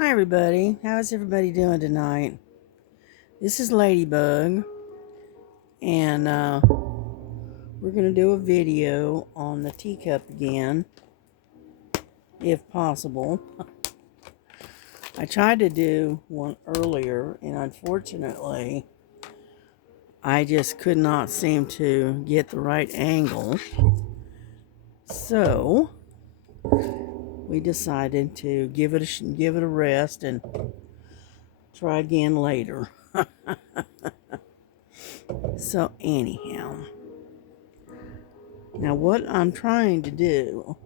Hi everybody, how's everybody doing tonight? This is Ladybug, and we're going to do a video on the teacup again, if possible. I tried to do one earlier, and unfortunately, I just could not seem to get the right angle. So, we decided to give it a rest and try again later. So anyhow, now what I'm trying to do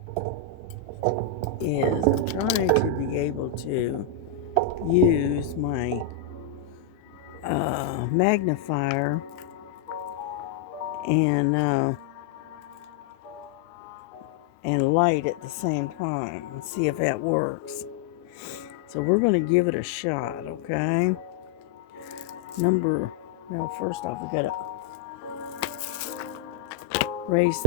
is I'm trying to be able to use my magnifier and light at the same time and see if that works. So we're going to give it a shot, okay? Well, first off, we got to raise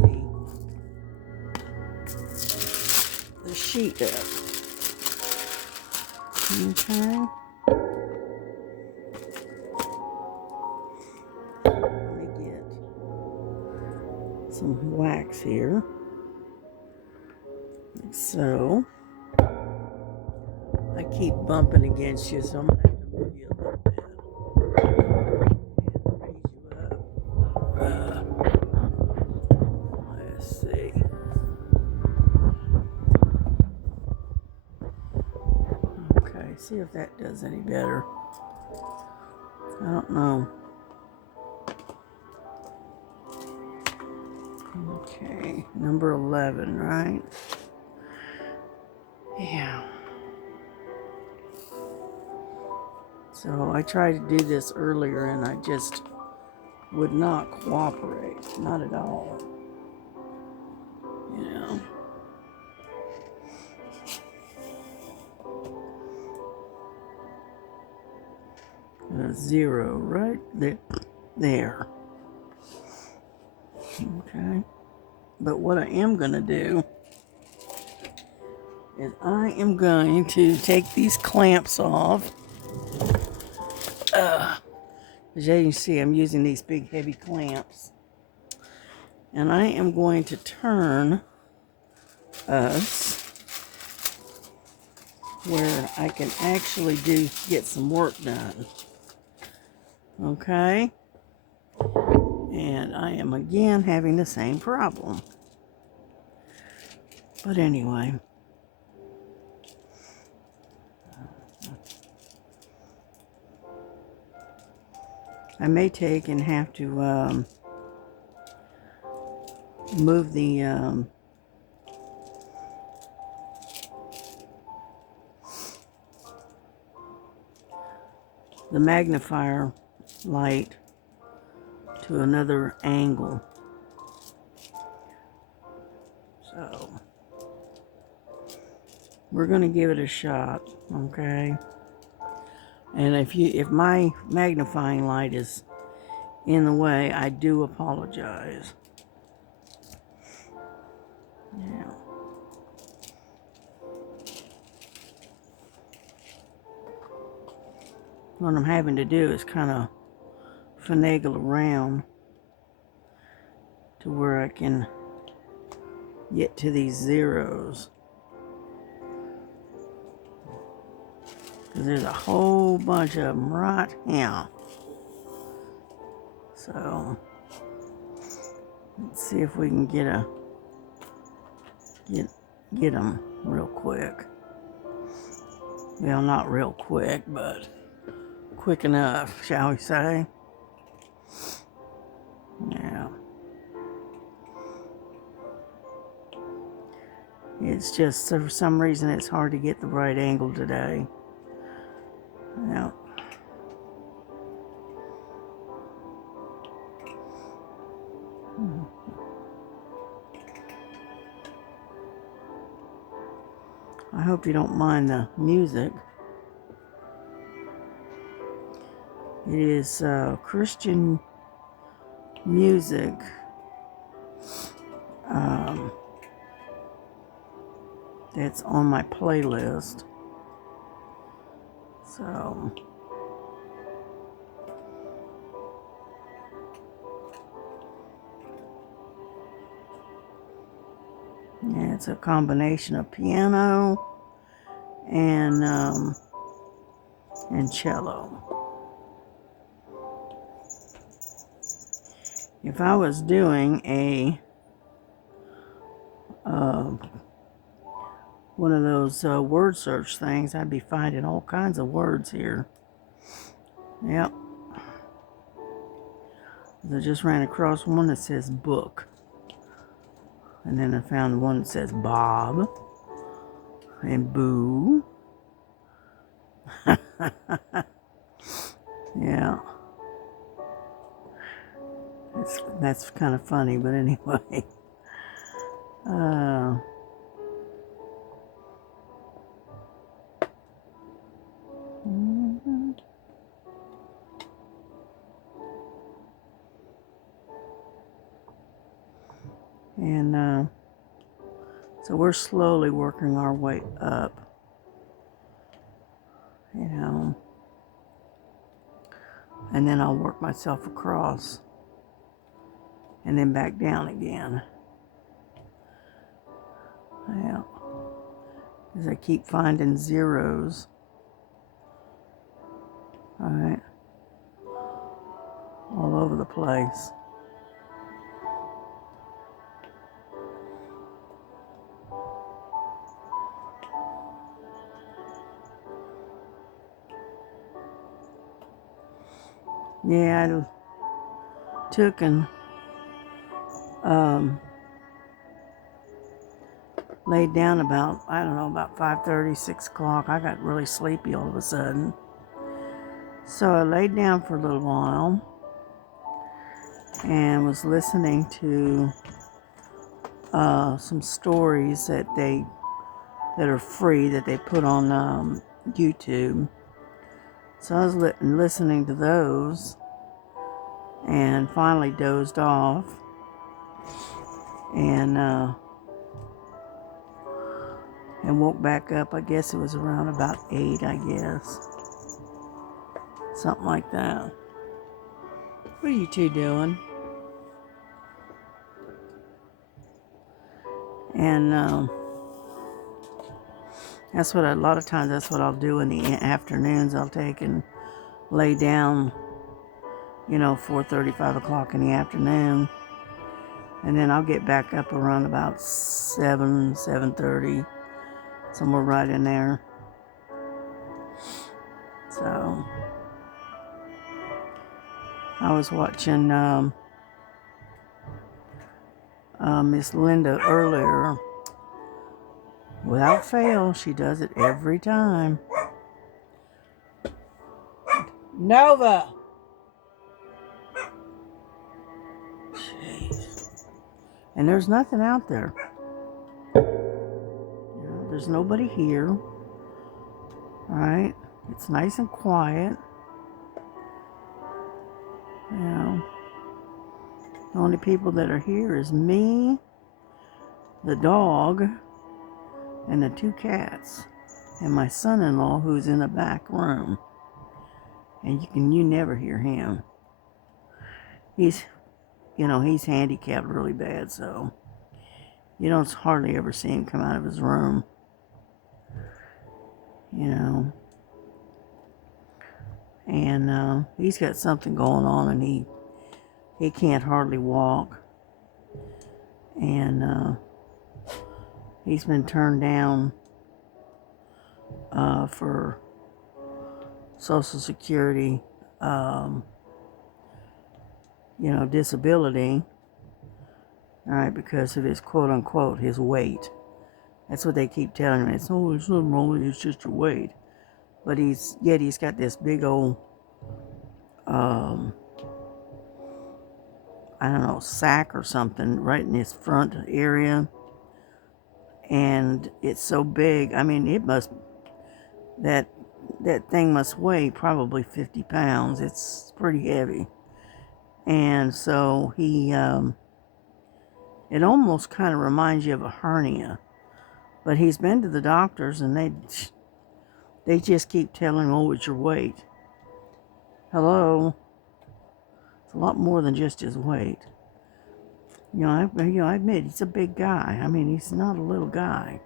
the sheet up. Okay. Let me get some wax here. Like so. I keep bumping against you, so I'm going to have to move you a little bit. And raise you up. Let's see. Okay, see if that does any better. I don't know. Okay, number 11, right? Yeah. So I tried to do this earlier and I just would not cooperate. Not at all. You know. A 0 right there. Okay. But what I am going to do is I am going to take these clamps off. As you can see, I'm using these big heavy clamps. And I am going to turn us where I can actually get some work done. Okay? And I am again having the same problem. But anyway. I may take and have to move the magnifier light to another angle. So we're going to give it a shot, okay? And if my magnifying light is in the way, I do apologize. Yeah. What I'm having to do is kind of finagle around to where I can get to these zeros. Because there's a whole bunch of them right here. So let's see if we can get them real quick. Well, not real quick, but quick enough, shall we say? Yeah. It's just, for some reason, it's hard to get the right angle today. Yeah. I hope you don't mind the music. It is Christian music. That's on my playlist. So, yeah, it's a combination of piano and cello. If I was doing a one of those word search things, I'd be finding all kinds of words here. Yep. I just ran across one that says book. And then I found one that says Bob and Boo. Yeah. That's kind of funny, but anyway. And so we're slowly working our way up, you know, and then I'll work myself across and then back down again. Yeah, because I keep finding zeros. All right, all over the place. Yeah, I took and laid down about, I don't know, about 5:30, 6 o'clock. I got really sleepy all of a sudden. So I laid down for a little while and was listening to some stories that are free that they put on YouTube. So I was listening to those and finally dozed off and woke back up. I guess it was around about 8, I guess. Something like that. What are you two doing? And that's what a lot of times that's what I'll do in the afternoons. I'll take and lay down, 4:30, 5 o'clock in the afternoon. And then I'll get back up around about 7, 7:30, somewhere right in there. So I was watching Miss Linda earlier. Without fail, she does it every time. Nova! Jeez. And there's nothing out there. There's nobody here. Alright? It's nice and quiet. The only people that are here is me, the dog, and the 2 cats, and my son-in-law who's in the back room. And you never hear him. He's handicapped really bad, so you don't hardly ever see him come out of his room. And he's got something going on, and he can't hardly walk. And he's been turned down for Social Security, disability, all right, because of his quote-unquote, his weight. That's what they keep telling me. It's nothing wrong with it, it's just your weight. But he's got this big old, I don't know, sack or something right in his front area. And it's so big, I mean, that thing must weigh probably 50 pounds. It's pretty heavy. And so it almost kind of reminds you of a hernia. But he's been to the doctors, and They just keep telling him, oh, it's your weight. Hello? It's a lot more than just his weight. I admit, he's a big guy. I mean, he's not a little guy.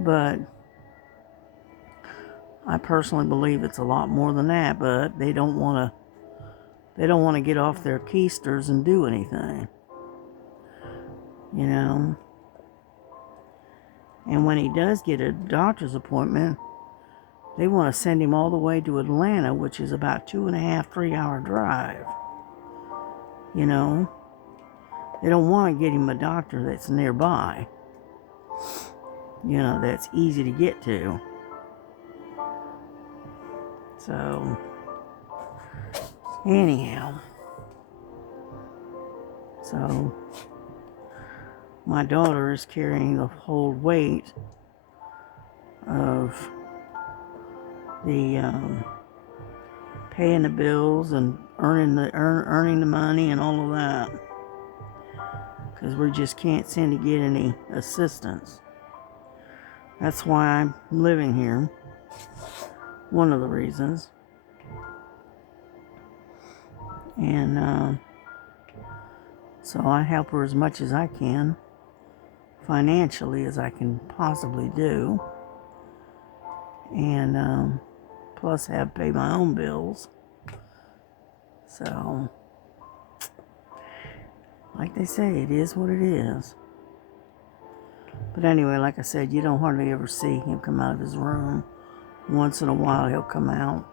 But I personally believe it's a lot more than that, but they don't want to get off their keisters and do anything. You know? And when he does get a doctor's appointment, they want to send him all the way to Atlanta, which is about 2.5, 3-hour drive. You know? They don't want to get him a doctor that's nearby. You know, that's easy to get to. So, anyhow. So, my daughter is carrying the whole weight of the paying the bills and earning the money and all of that, because we just can't seem to get any assistance. That's why I'm living here. One of the reasons. And so I help her as much as I can, financially as I can possibly do, and plus have pay my own bills. So, like they say, it is what it is. But anyway, like I said, you don't hardly ever see him come out of his room. Once in a while he'll come out.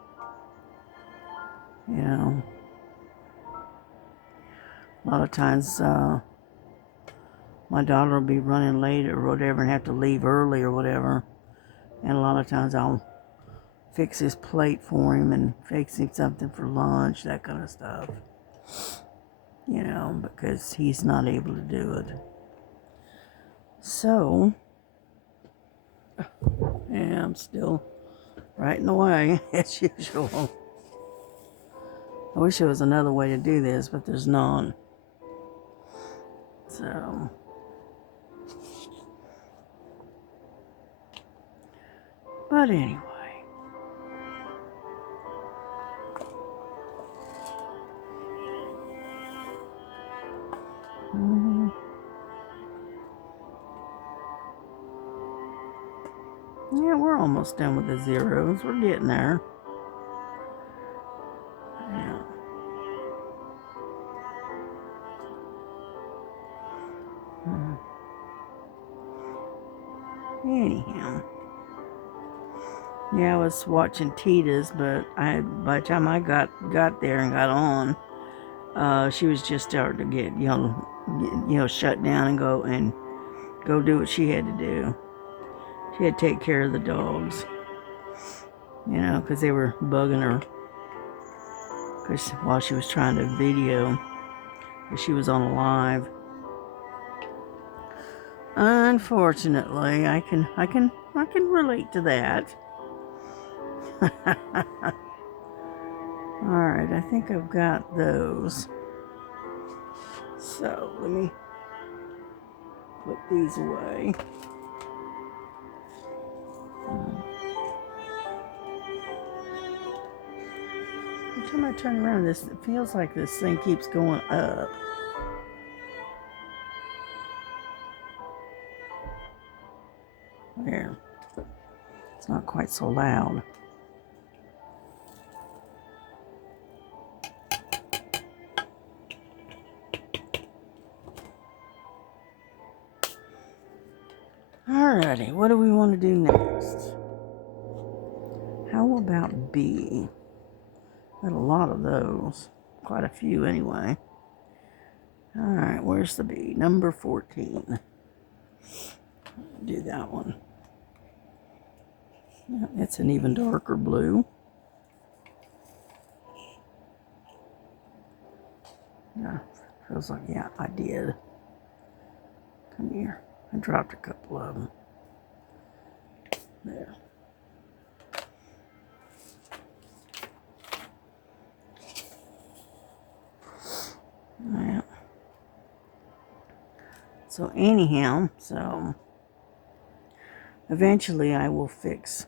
You know. A lot of times my daughter will be running late or whatever and have to leave early or whatever. And a lot of times I'll fix his plate for him and fix him something for lunch, that kind of stuff. You know, because he's not able to do it. So, yeah, I'm still writing away as usual. I wish there was another way to do this, but there's none. So, but anyway. Yeah, we're almost done with the zeros. We're getting there. Yeah. Anyhow. Yeah, I was watching Tita's, but by the time I got there and got on, she was just starting to get shut down and go do what she had to do. She had to take care of the dogs, because they were bugging her. Because while she was trying to video, because she was on a live. Unfortunately, I can relate to that. Alright, I think I've got those. So, let me put these away. Every time I turn around, it feels like this thing keeps going up. There. It's not quite so loud. Alrighty, what do we want to do next? How about B? Got a lot of those. Quite a few anyway. Alright, where's the B? Number 14. Do that one. Yeah, it's an even darker blue. Yeah, feels like, yeah, I did. Come here. I dropped a couple of them. There. Yeah. So anyhow, eventually I will fix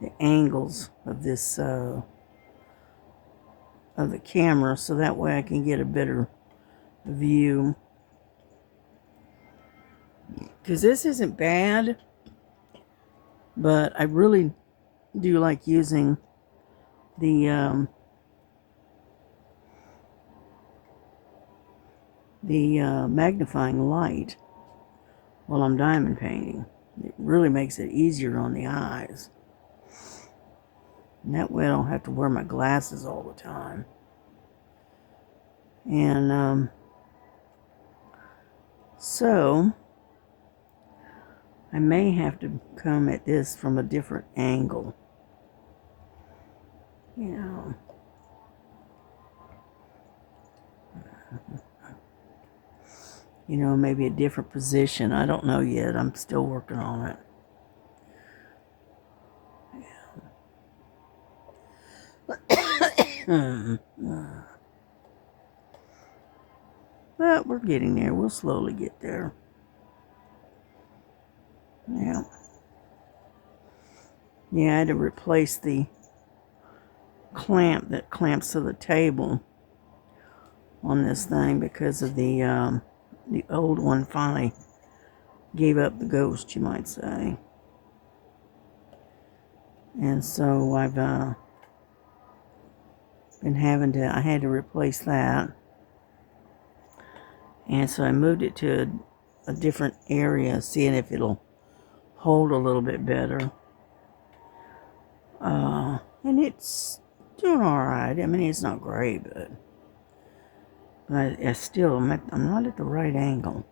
the angles of this of the camera, so that way I can get a better view. Because this isn't bad, but I really do like using the magnifying light while I'm diamond painting. It really makes it easier on the eyes. And that way I don't have to wear my glasses all the time. And so I may have to come at this from a different angle. You know, maybe a different position. I don't know yet. I'm still working on it. But we're getting there. We'll slowly get there. Yeah. Yeah, I had to replace the clamp that clamps to the table on this thing because of the old one finally gave up the ghost, you might say. And so I've been I had to replace that. And so I moved it to a different area, seeing if it'll hold a little bit better. And it's doing all right. I mean, it's not great, but I still, I'm not at the right angle.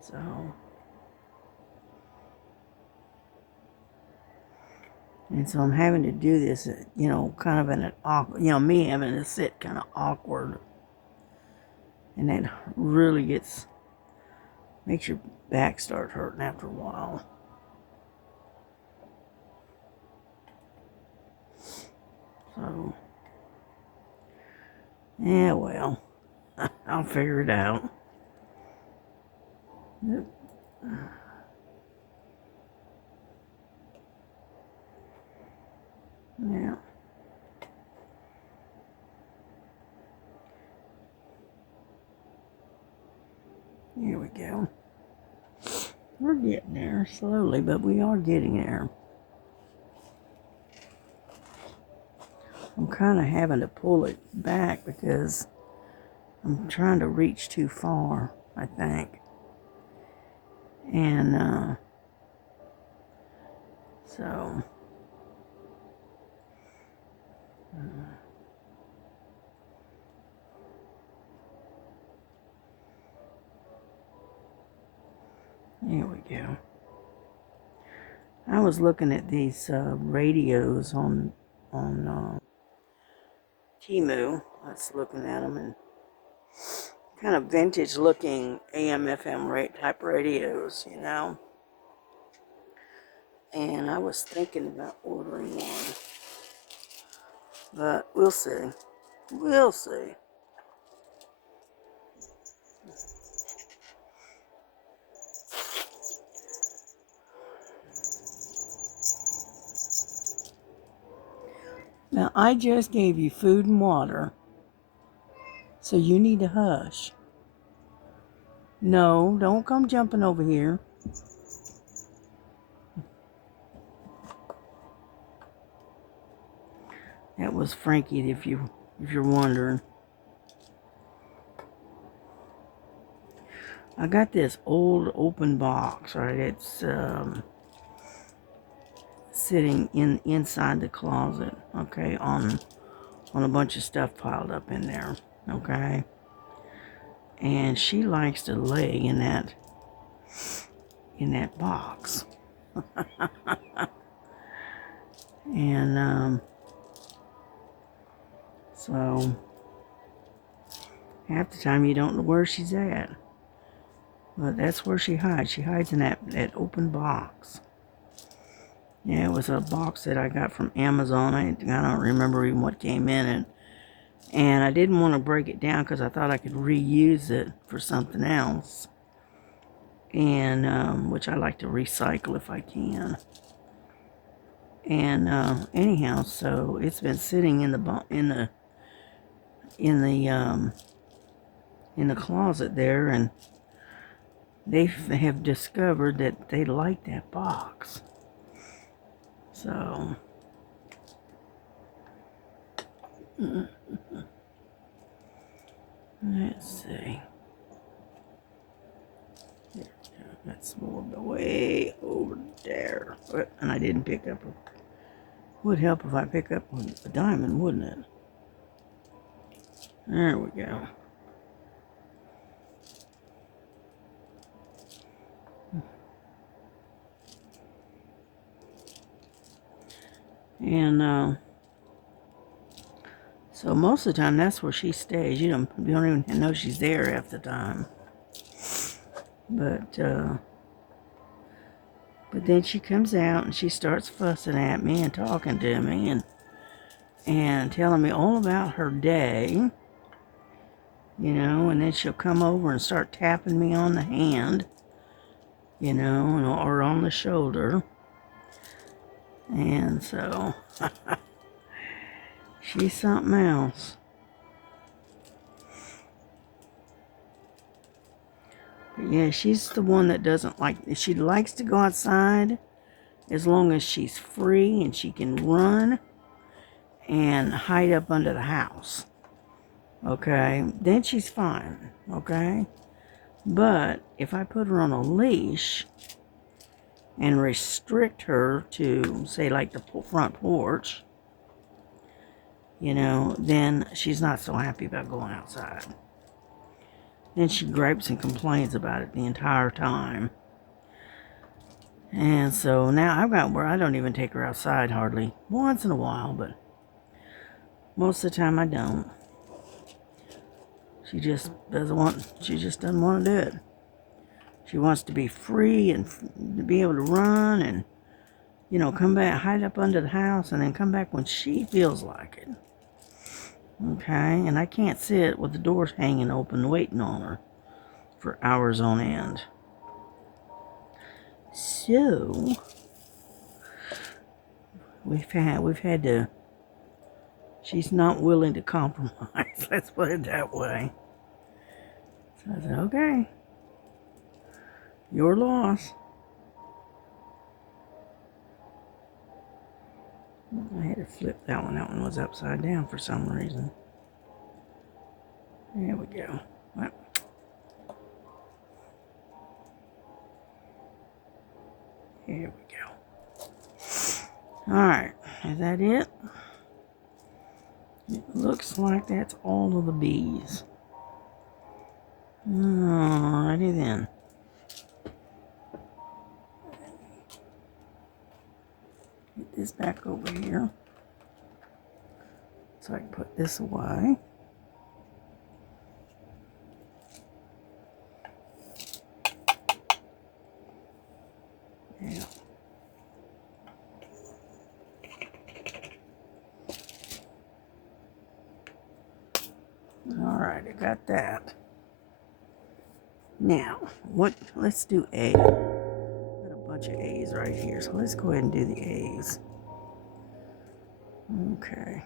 So, and so I'm having to do this, you know, kind of in an awkward, you know, me having to sit kind of awkward. And that really makes your back start hurting after a while. So, yeah, well, I'll figure it out. Yep. Yeah. Here we go. We're getting there slowly, but we are getting there. I'm kind of having to pull it back because I'm trying to reach too far, I think. And so here we go. I was looking at these radios on Temu. I was looking at them, and kind of vintage looking AM/FM type radios, you know. And I was thinking about ordering one, but we'll see. We'll see. Now, I just gave you food and water, so you need to hush. No, don't come jumping over here. That was Frankie, if you're wondering. I got this old open box, right? It's sitting inside the closet, okay, on a bunch of stuff piled up in there, okay. And she likes to lay in that box. And so half the time you don't know where she's at, but that's where she hides. She hides in that open box. Yeah, it was a box that I got from Amazon. I don't remember even what came in it. And I didn't want to break it down because I thought I could reuse it for something else. and which I like to recycle if I can. And anyhow, so it's been sitting in the closet there, and they have discovered that they like that box. So let's see. That's more the way over there. And I didn't pick up. Would help if I pick up a diamond, wouldn't it? There we go. And so most of the time, that's where she stays. You don't even know she's there half the time. But then she comes out and she starts fussing at me and talking to me and telling me all about her day, you know, and then she'll come over and start tapping me on the hand, you know, or on the shoulder. And so she's something else. But yeah, she's the one that doesn't like, she likes to go outside as long as she's free and she can run and hide up under the house. Okay, then she's fine. Okay, but if I put her on a leash and restrict her to, say, like the front porch, you know, then she's not so happy about going outside. Then she gripes and complains about it the entire time. And so now I've got where I don't even take her outside hardly. Once in a while, but most of the time I don't. She just doesn't want to do it. She wants to be free and to be able to run and, you know, come back, hide up under the house, and then come back when she feels like it. Okay, and I can't sit with the doors hanging open waiting on her for hours on end. So we've had to, she's not willing to compromise, let's put it that way. So I said, okay, your loss. I had to flip that one. That one was upside down for some reason. There we go. Well, here we go. Alright, is that it? It looks like that's all of the bees. Alrighty then. Get this back over here so I can put this away. Yeah. Alright, I got that. Now, let's do A. Got a bunch of A's right here, so let's go ahead and do the A's. Okay.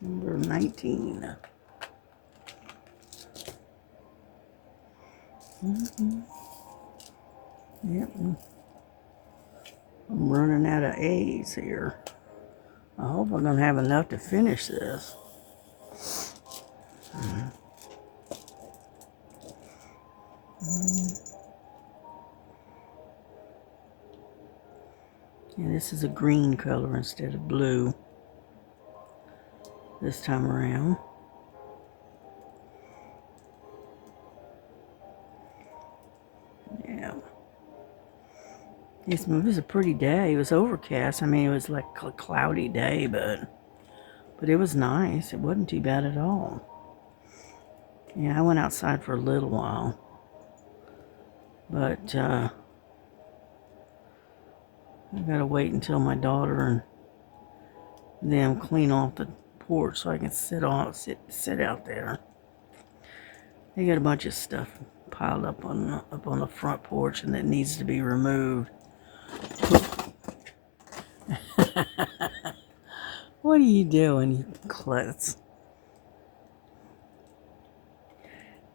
Number 19. Yep. I'm running out of A's here. I hope I'm going to have enough to finish this. Yeah, this is a green color instead of blue this time around. Yeah. It was a pretty day. It was overcast. I mean, it was like a cloudy day, but it was nice. It wasn't too bad at all. Yeah, I went outside for a little while, but I gotta wait until my daughter and them clean off the porch so I can sit out there. They got a bunch of stuff piled up on the front porch, and that needs to be removed. What are you doing, you klutz?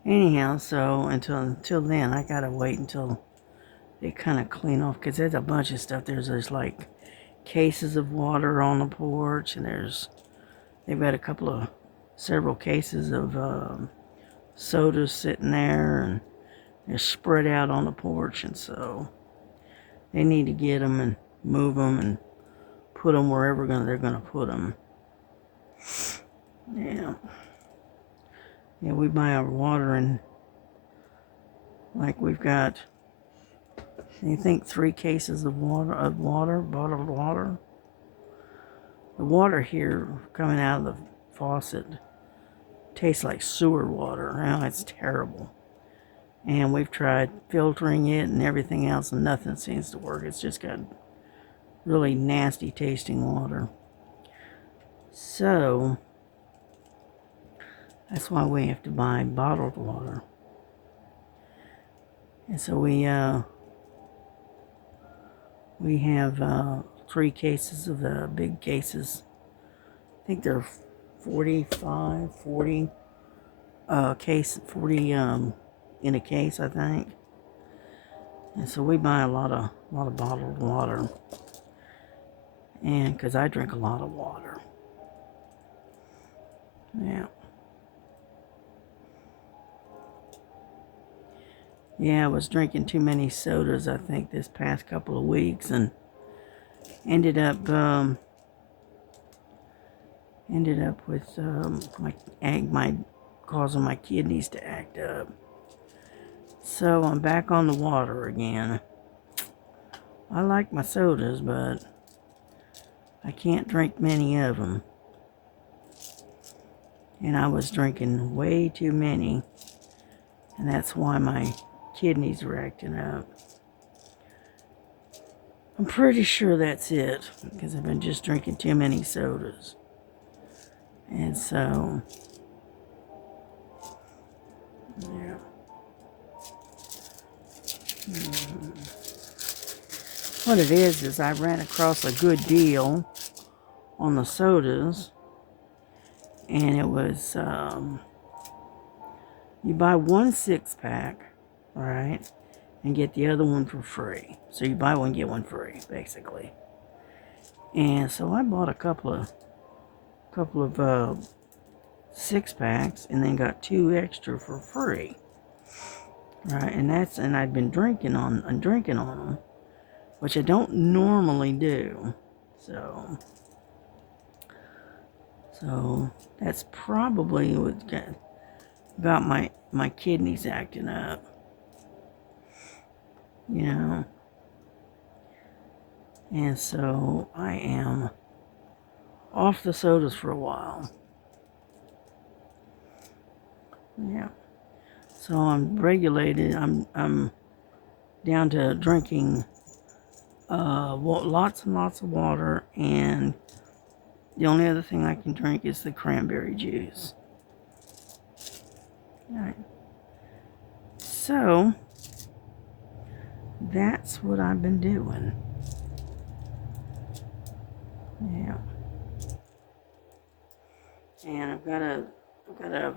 Anyhow, so until then, I gotta wait until they kind of clean off, because there's a bunch of stuff. There's like cases of water on the porch, and they've got several cases of sodas sitting there, and they're spread out on the porch, and so they need to get them and move them and put them wherever they're gonna put them. Yeah. Yeah, we buy our water, and like we've got, I think 3 cases of bottled water. The water here coming out of the faucet tastes like sewer water. Now it's terrible. And we've tried filtering it and everything else, and nothing seems to work. It's just got really nasty tasting water. So that's why we have to buy bottled water. And so we have 3 cases of the big cases. I think they're 40 in a case, I think. And so we buy a lot of bottled water. And because I drink a lot of water. Yeah. Yeah, I was drinking too many sodas, I think, this past couple of weeks, and ended up with causing my kidneys to act up. So I'm back on the water again. I like my sodas, but I can't drink many of them. And I was drinking way too many, and that's why my kidneys were acting up. I'm pretty sure that's it, because I've been just drinking too many sodas. And so, yeah. What it is I ran across a good deal on the sodas, and it was, you buy 1 6-pack, right, and get the other one for free. So you buy one, get one free, basically. And so I bought a couple of 6-packs, and then got 2 extra for free. Right, and I'd been drinking on them, which I don't normally do. So that's probably what got my kidneys acting up. You know. And so I am off the sodas for a while. Yeah. So I'm regulated. I'm down to drinking lots and lots of water, and the only other thing I can drink is the cranberry juice. All right. So that's what I've been doing. Yeah. And I've got a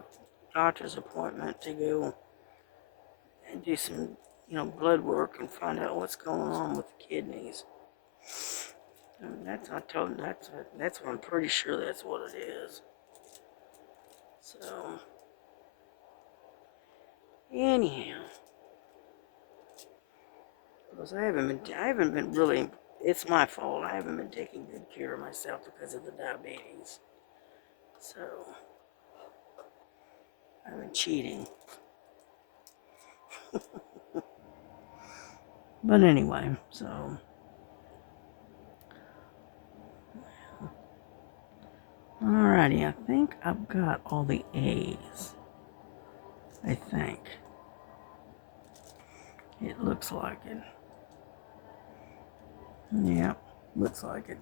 doctor's appointment to go and do some, blood work and find out what's going on with the kidneys. And that's what I'm pretty sure that's what it is. So anyhow, because I haven't been really. It's my fault. I haven't been taking good care of myself because of the diabetes. So I've been cheating. But anyway, so alrighty, I think I've got all the A's. I think. It looks like it. Yeah, looks like it.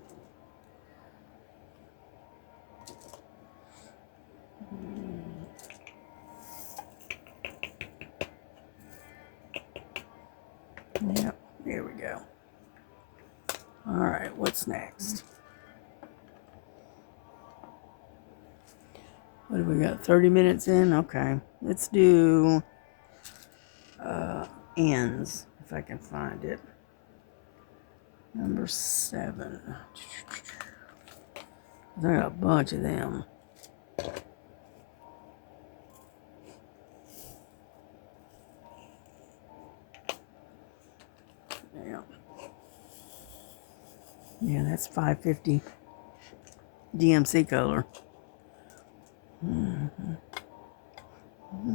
There we go. All right, what's next? What have we got? 30 minutes in? Okay. Let's do ends, if I can find it. Number 7. I got a bunch of them. Yeah. Yeah, that's 550 DMC color. Mm-hmm. Mm-hmm.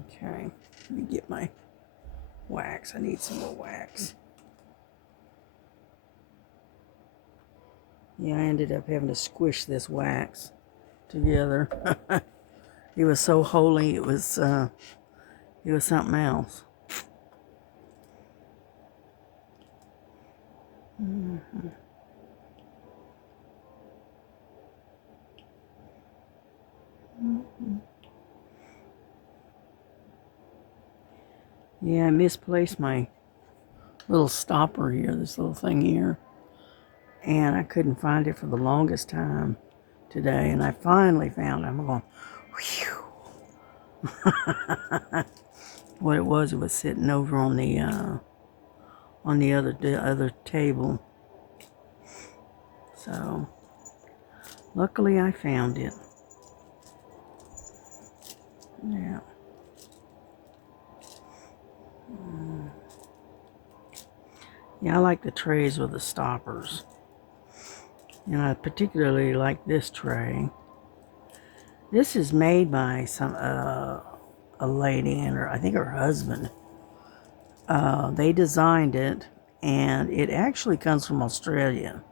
Okay, let me get my wax. I need some more wax. Yeah, I ended up having to squish this wax together. It was so holy, it was something else. Mm-hmm. Mm-hmm. Yeah, I misplaced my little stopper here, this little thing here. And I couldn't find it for the longest time today. And I finally found it. I'm going, whew. What it was sitting over on the other table. So, luckily I found it. Yeah. Yeah, I like the trays with the stoppers. And I particularly like this tray. This is made by a lady and I think her husband. They designed it, and it actually comes from Australia.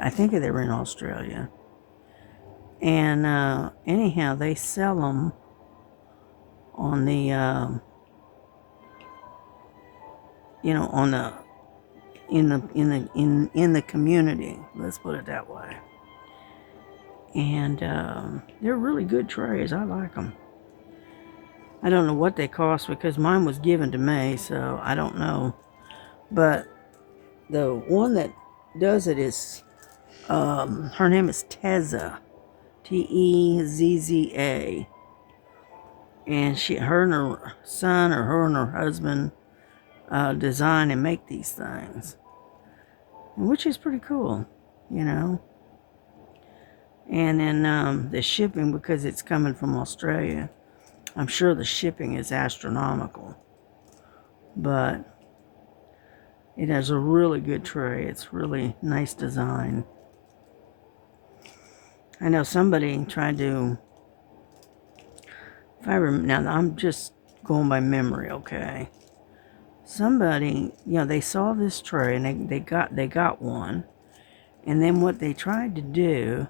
I think they were in Australia. And anyhow, they sell them on the, on the in the community. Let's put it that way. And they're really good trays. I like them. I don't know what they cost because mine was given to me, so I don't know. But the one that does it is, her name is Tezza, Tezza, and her and her son, or her and her husband, design and make these things, which is pretty cool, you know. And then the shipping, because it's coming from Australia, I'm sure the shipping is astronomical, but it has a really good tray. It's really nice design. I know somebody tried to, if I remember, now I'm just going by memory, okay. Somebody, they saw this tray and they got one, and then what they tried to do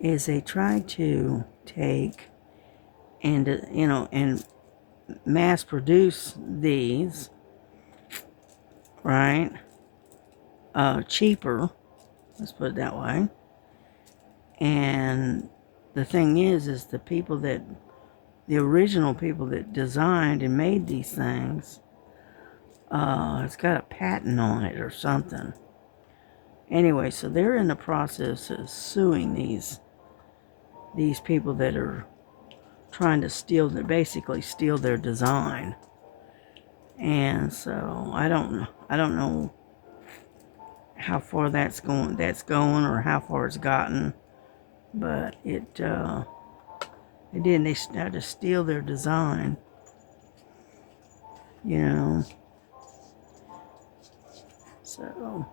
is they tried to take and and mass produce these, right? Cheaper, let's put it that way. And the thing is the original people that designed and made these things, it's got a patent on it or something. Anyway, so they're in the process of suing these people that are trying to basically steal their design. And so I don't know how far that's going, or how far it's gotten, but they did. They tried to steal their design, you know. So,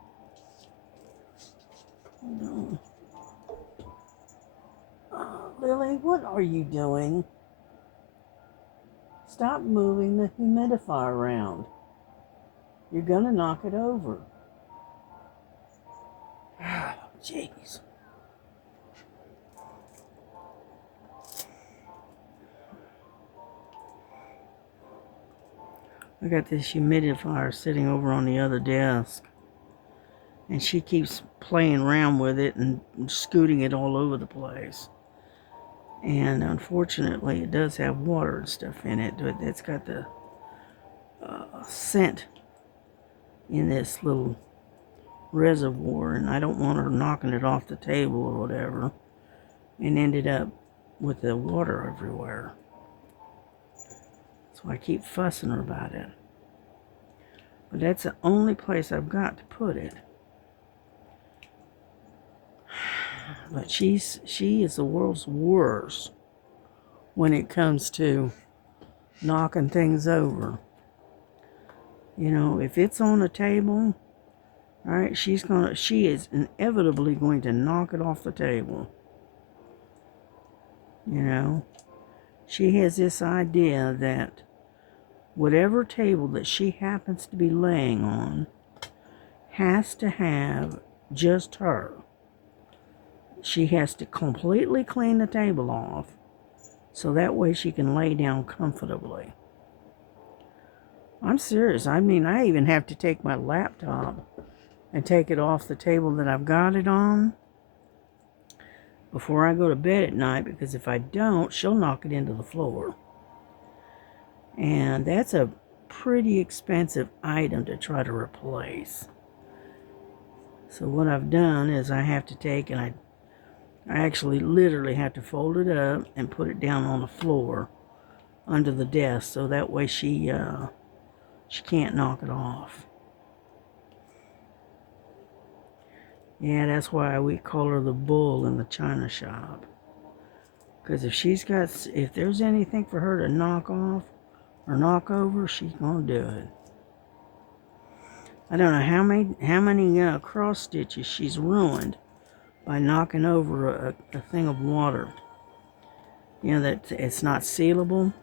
Lily, what are you doing? Stop moving the humidifier around. You're gonna knock it over. Jeez. I got this humidifier sitting over on the other desk. and she keeps playing around with it and scooting it all over the place. And unfortunately, it does have water and stuff in it, but it's got the scent in this little reservoir, and I don't want her knocking it off the table or whatever, and ended up with the water everywhere. So I keep fussing her about it. But that's the only place I've got to put it. But she is the world's worst when it comes to knocking things over. You know, if it's on a table, all right, she is inevitably going to knock it off the table. You know, she has this idea that whatever table that she happens to be laying on has to have just her. She has to completely clean the table off so that way she can lay down comfortably. I'm serious. I mean, I even have to take my laptop and take it off the table that I've got it on before I go to bed at night, because if I don't, she'll knock it into the floor. And that's a pretty expensive item to try to replace. So what I've done is I have to take and I actually literally have to fold it up and put it down on the floor under the desk, so that way she can't knock it off. Yeah, that's why we call her the bull in the china shop. Because if there's anything for her to knock off or knock over, she's gonna do it. I don't know how many cross stitches she's ruined by knocking over a thing of water. You know, that it's not sealable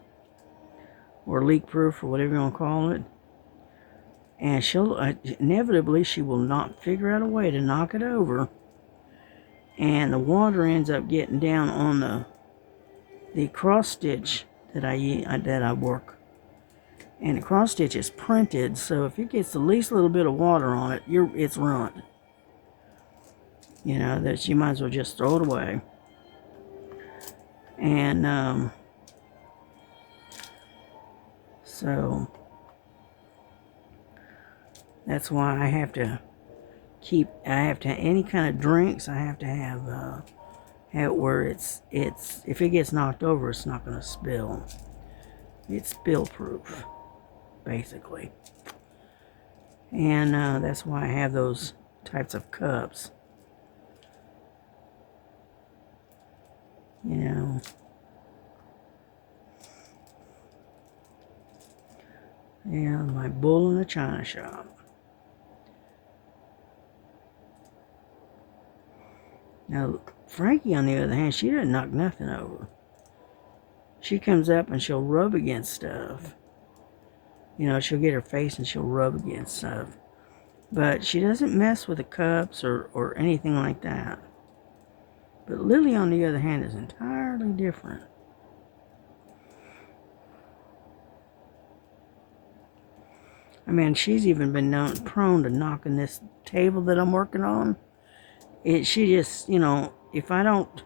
or leak proof or whatever you want to call it. And inevitably she will not figure out a way to knock it over, and the water ends up getting down on the cross stitch that I work. And the cross stitch is printed, so if it gets the least little bit of water on it, it's ruined. You know, that you might as well just throw it away. And so that's why I have to any kind of drinks, I have to have it where it's if it gets knocked over, it's not going to spill. It's spill proof, basically. And that's why I have those types of cups. You know. Yeah, my bull in the china shop. Now, Frankie, on the other hand, she doesn't knock nothing over. She comes up and she'll rub against stuff. You know, she'll get her face and she'll rub against stuff. But she doesn't mess with the cups or anything like that. But Lily, on the other hand, is entirely different. I mean, she's even been prone to knocking this table that I'm working on. She just, you know, if I don't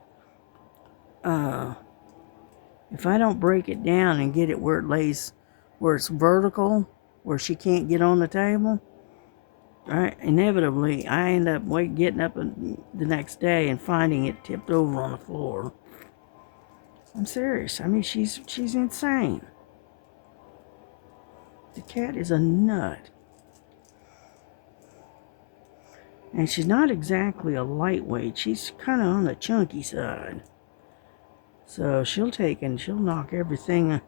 break it down and get it where it lays, where it's vertical, where she can't get on the table, right, inevitably I end up getting up the next day and finding it tipped over on the floor. I'm serious. I mean, she's insane. The cat is a nut. And she's not exactly a lightweight. She's kind of on the chunky side. So she'll knock everything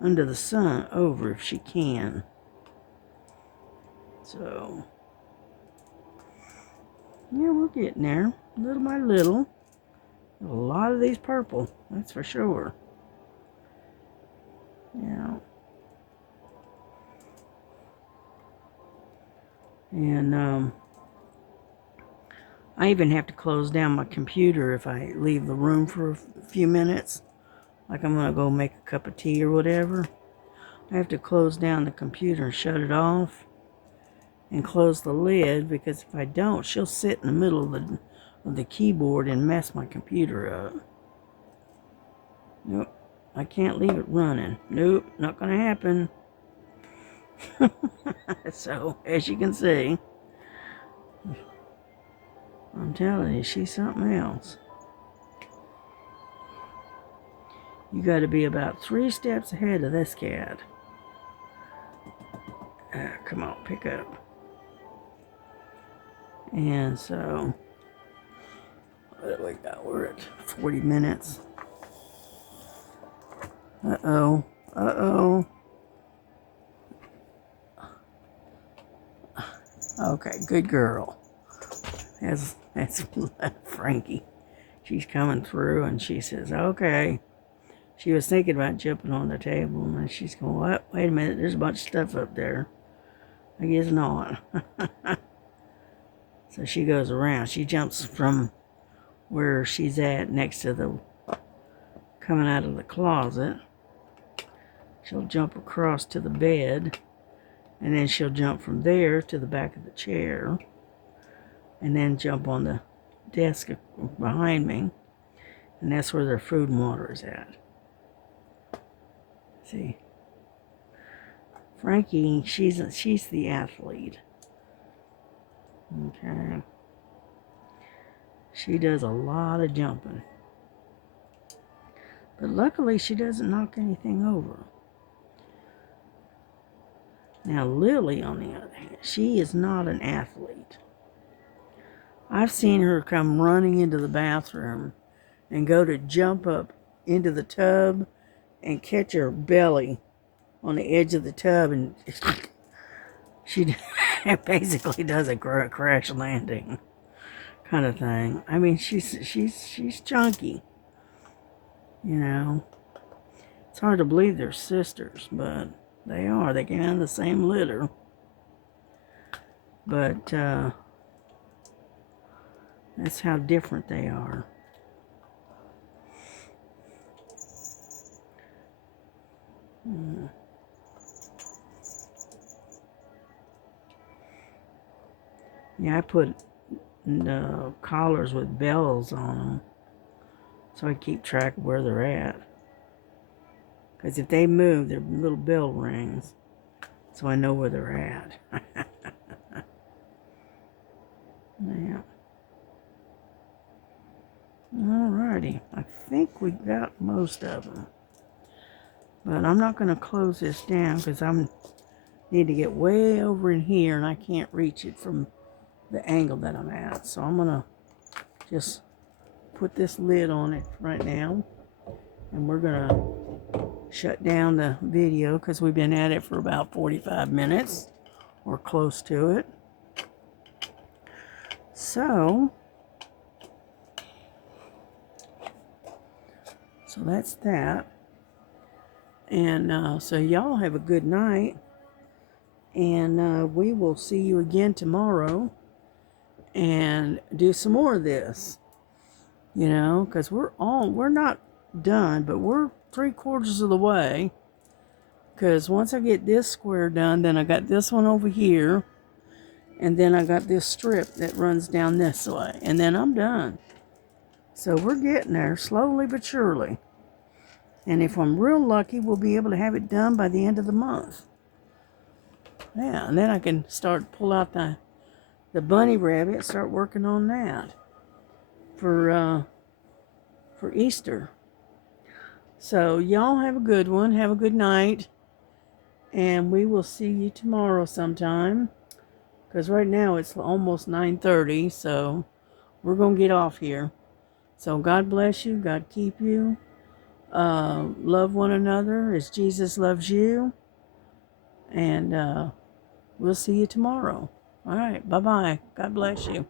under the sun over if she can. So, yeah, we're getting there. Little by little. A lot of these purple, that's for sure. Yeah. And, I even have to close down my computer if I leave the room for a few minutes. Like I'm going to go make a cup of tea or whatever. I have to close down the computer and shut it off. and close the lid, because if I don't, she'll sit in the middle of the keyboard and mess my computer up. Nope, I can't leave it running. Nope, not gonna happen. So, as you can see, I'm telling you, she's something else. You got to be about 3 steps ahead of this cat. Come on, pick up. And so, what do we got? We're at 40 minutes. Uh-oh. Uh-oh. Okay, good girl. That's Frankie. She's coming through, and she says, okay. She was thinking about jumping on the table, and she's going, what? Wait a minute, there's a bunch of stuff up there. I guess not. So she goes around. She jumps from where she's at next to the, coming out of the closet. She'll jump across to the bed, and then she'll jump from there to the back of the chair, and then jump on the desk behind me, and that's where their food and water is at. See, Frankie, she's the athlete. Okay, she does a lot of jumping, but luckily she doesn't knock anything over. Now Lily, on the other hand, she is not an athlete. I've seen her come running into the bathroom and go to jump up into the tub and catch her belly on the edge of the tub, and she basically does a crash landing kind of thing. I mean, she's chunky, you know. It's hard to believe they're sisters, but they are. They came out of the same litter. But that's how different they are. Yeah, I put collars with bells on them so I keep track of where they're at. Because if they move, their little bell rings, so I know where they're at. Yeah. Alrighty, I think we got most of them. But I'm not going to close this down because I need to get way over in here and I can't reach it from the angle that I'm at. So I'm going to just put this lid on it right now. And we're going to shut down the video because we've been at it for about 45 minutes or close to it. So that's that. And so y'all have a good night. And we will see you again tomorrow and do some more of this. You know, because we're not done, but we're 3/4 of the way. Because once I get this square done, then I got this one over here. And then I got this strip that runs down this way. And then I'm done. So we're getting there, slowly but surely. And if I'm real lucky, we'll be able to have it done by the end of the month. Yeah, and then I can pull out the bunny rabbit, start working on that for Easter. So y'all have a good one. Have a good night. And we will see you tomorrow sometime. Because right now it's almost 9:30, so we're going to get off here. So God bless you. God keep you. Love one another as Jesus loves you. And we'll see you tomorrow. All right. Bye-bye. God bless you.